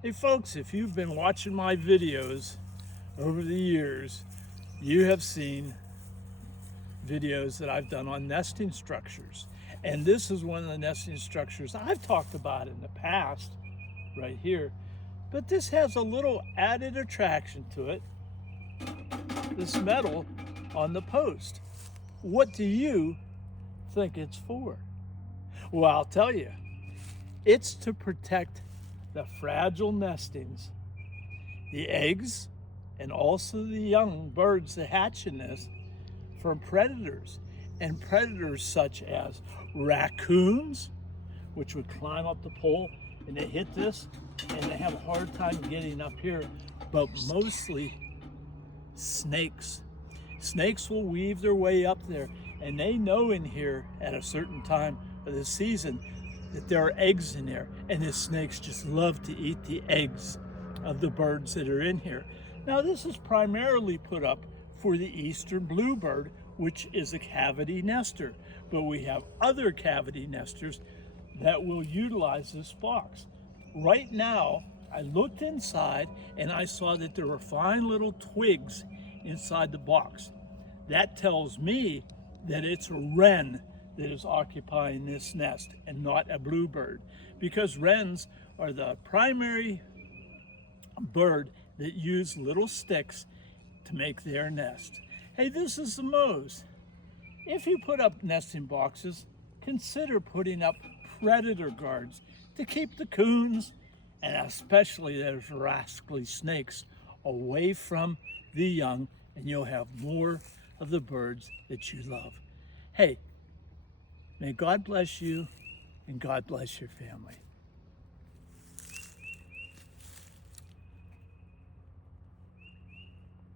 Hey folks, if you've been watching my videos over the years, you have seen videos that I've done on nesting structures. And this is one of the nesting structures I've talked about in the past, right here. But this has a little added attraction to it, this metal on the post. What do you think it's for? Well, I'll tell you, it's to protect the fragile nestings, the eggs, and also the young birds that hatch in this from predators. And predators such as raccoons, which would climb up the pole and they hit this and they have a hard time getting up here, but mostly snakes. Snakes will weave their way up there, and they know in here at a certain time of the season that there are eggs in there, and the snakes just love to eat the eggs of the birds that are in here. Now this is primarily put up for the eastern bluebird, which is a cavity nester, but we have other cavity nesters that will utilize this box. Right now, I looked inside and I saw that there were fine little twigs inside the box. That tells me that it's a wren that is occupying this nest and not a bluebird, because wrens are the primary bird that use little sticks to make their nest. Hey, this is the Moe's. If you put up nesting boxes, consider putting up predator guards to keep the coons and especially those rascally snakes away from the young, and you'll have more of the birds that you love. Hey, may God bless you and God bless your family.